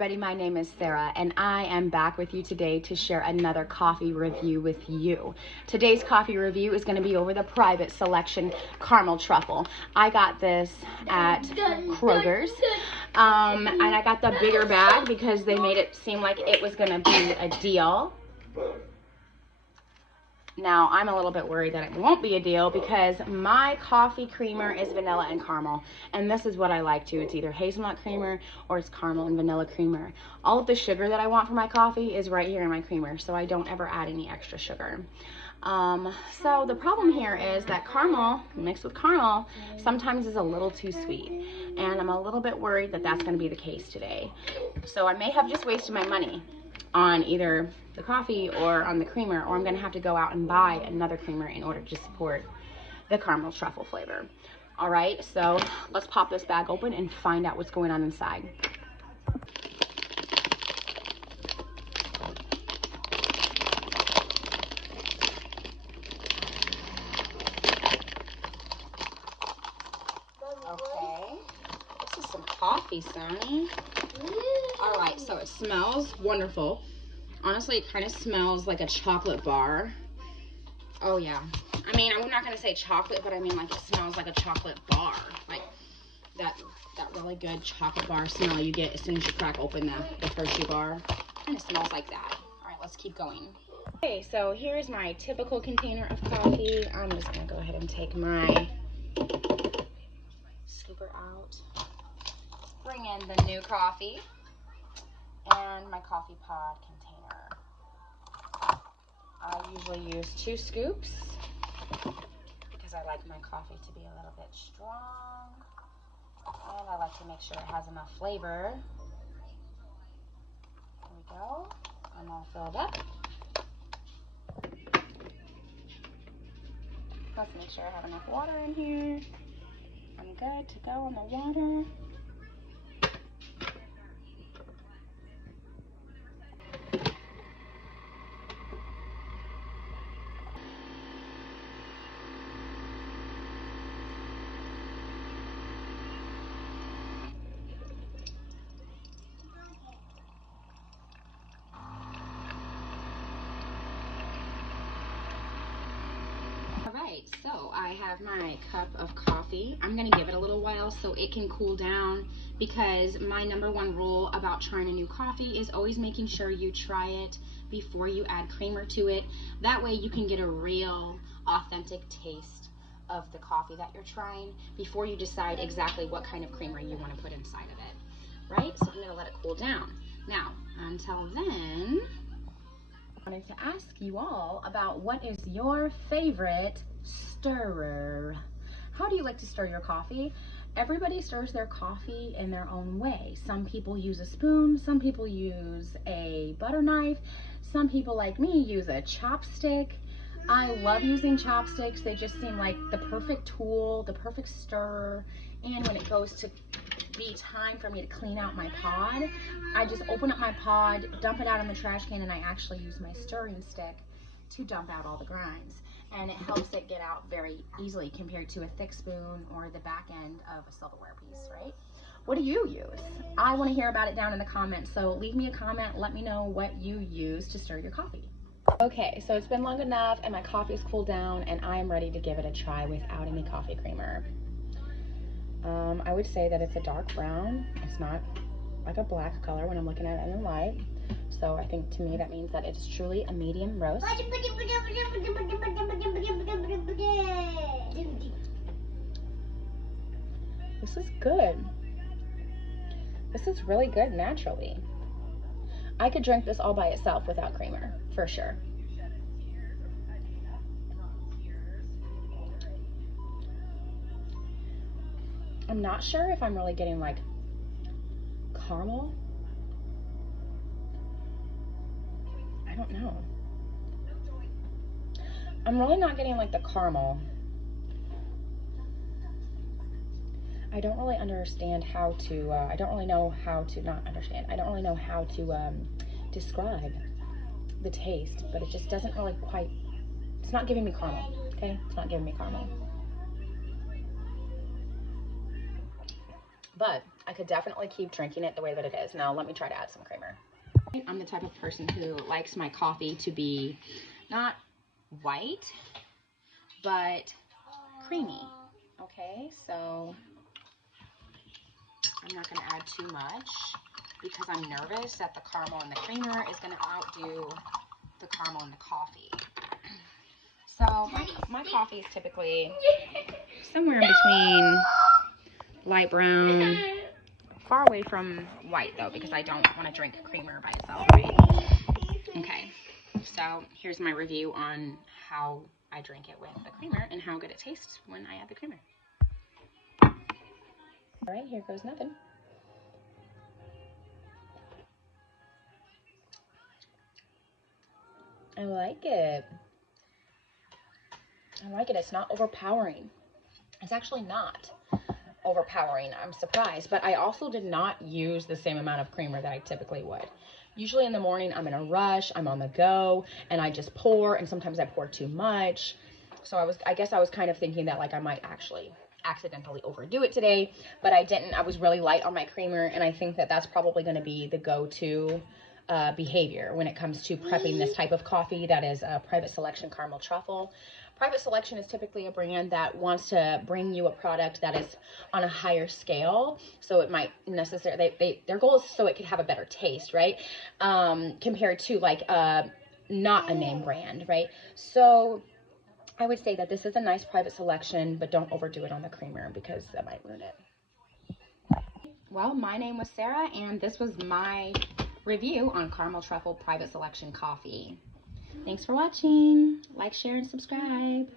everybody, my name is Sarah and I am back with you today to share another coffee review with you. Today's coffee review is going to be over the Private Selection Caramel Truffle. I got this at Kroger's and I got the bigger bag because they made it seem like it was going to be a deal. Now, I'm a little bit worried that it won't be a deal because my coffee creamer is vanilla and caramel, and this is what I like too. It's either hazelnut creamer or it's caramel and vanilla creamer. All of the sugar that I want for my coffee is right here in my creamer, so I don't ever add any extra sugar. So the problem here is that caramel mixed with caramel sometimes is a little too sweet, and I'm a little bit worried that that's going to be the case today. So I may have just wasted my money on either the coffee or on the creamer, or I'm going to have to go out and buy another creamer in order to support the caramel truffle flavor. All right, so let's pop this bag open and find out what's going on inside. Okay, this is some coffee, Sonny. All right, so it smells wonderful. Honestly, it kind of smells like a chocolate bar. Oh yeah. I mean, I'm not going to say chocolate, but I mean like it smells like a chocolate bar. Like that really good chocolate bar smell you get as soon as you crack open the Hershey bar. Kind of smells like that. All right, let's keep going. Okay, so here's my typical container of coffee. I'm just going to go ahead and take my scooper out. Bring in the new coffee and my coffee pod container. I usually use 2 scoops because I like my coffee to be a little bit strong, and I like to make sure it has enough flavor. There we go. I'm all filled up. Let's make sure I have enough water in here. I'm good to go on the water. Alright, so I have my cup of coffee. I'm going to give it a little while so it can cool down, because my #1 rule about trying a new coffee is always making sure you try it before you add creamer to it. That way you can get a real authentic taste of the coffee that you're trying before you decide exactly what kind of creamer you want to put inside of it. Right? So I'm going to let it cool down. Now, until then, I wanted to ask you all about what is your favorite stirrer. How do you like to stir your coffee? Everybody stirs their coffee in their own way. Some people use a spoon, some people use a butter knife, some people like me use a chopstick. I love using chopsticks. They just seem like the perfect tool, the perfect stirrer. And when it goes to be time for me to clean out my pod, I just open up my pod, dump it out in the trash can, and I actually use my stirring stick to dump out all the grinds. And it helps it get out very easily compared to a thick spoon or the back end of a silverware piece, right? What do you use? I want to hear about it down in the comments, so leave me a comment, let me know what you use to stir your coffee. Okay, so it's been long enough and my coffee's cooled down and I am ready to give it a try without any coffee creamer. I would say that it's a dark brown. It's not like a black color when I'm looking at it in the light. So I think to me that means that it's truly a medium roast. This is good. This is really good naturally. I could drink this all by itself without creamer, for sure. I'm not sure if I'm really getting like caramel. I don't know. I'm really not getting like the caramel. I don't really understand how to, I don't really know how to describe the taste, but it just doesn't really quite, it's not giving me caramel, okay? It's not giving me caramel. But I could definitely keep drinking it the way that it is. Now let me try to add some creamer. I'm the type of person who likes my coffee to be not white, but creamy. Okay, so I'm not going to add too much because I'm nervous that the caramel and the creamer is going to outdo the caramel and the coffee. So my coffee is typically somewhere in between light brown, far away from white though, because I don't want to drink creamer by itself, right? Okay, so here's my review on how I drink it with the creamer and how good it tastes when I add the creamer. All right, here goes nothing. I like it. I like it. It's not overpowering. It's actually not overpowering. I'm surprised, but I also did not use the same amount of creamer that I typically would. Usually in the morning, I'm in a rush, I'm on the go, and I just pour, and sometimes I pour too much. So I guess I was kind of thinking that like I might actually accidentally overdo it today, but I didn't. I was really light on my creamer, and I think that that's probably going to be the go-to behavior when it comes to prepping this type of coffee that is a Private Selection Caramel Truffle. Private Selection is typically a brand that wants to bring you a product that is on a higher scale, so it might necessarily, their goal is so it could have a better taste, right? Compared to like not a name brand, right? So I would say that this is a nice Private Selection, but don't overdo it on the creamer because that might ruin it. Well, my name was Sarah, and this was my review on Caramel Truffle Private Selection Coffee. Thanks for watching. Like, share, and subscribe.